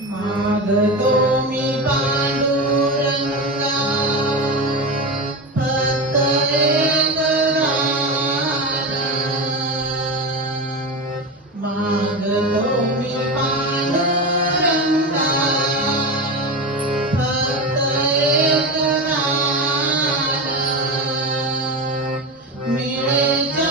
मागतो मी पांडुरंगा फक्त एक मागतो मी पांडुरंगा फक्त एक मिळेल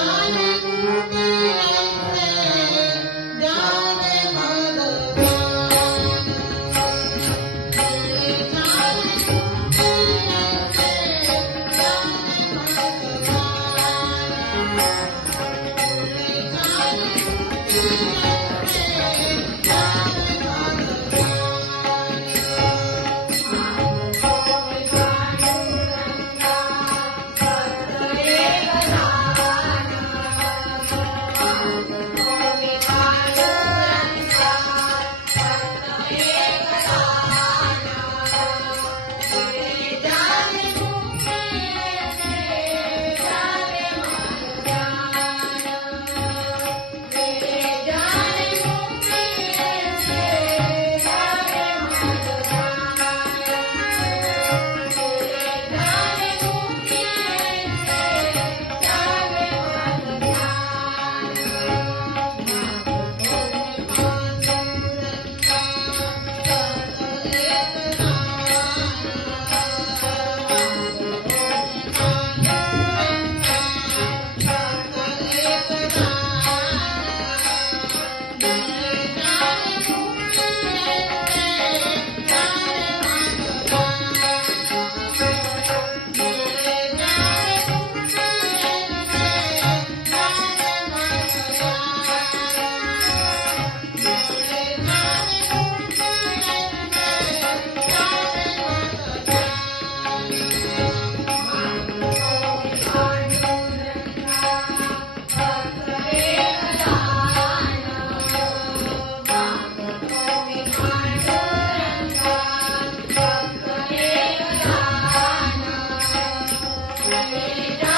Jai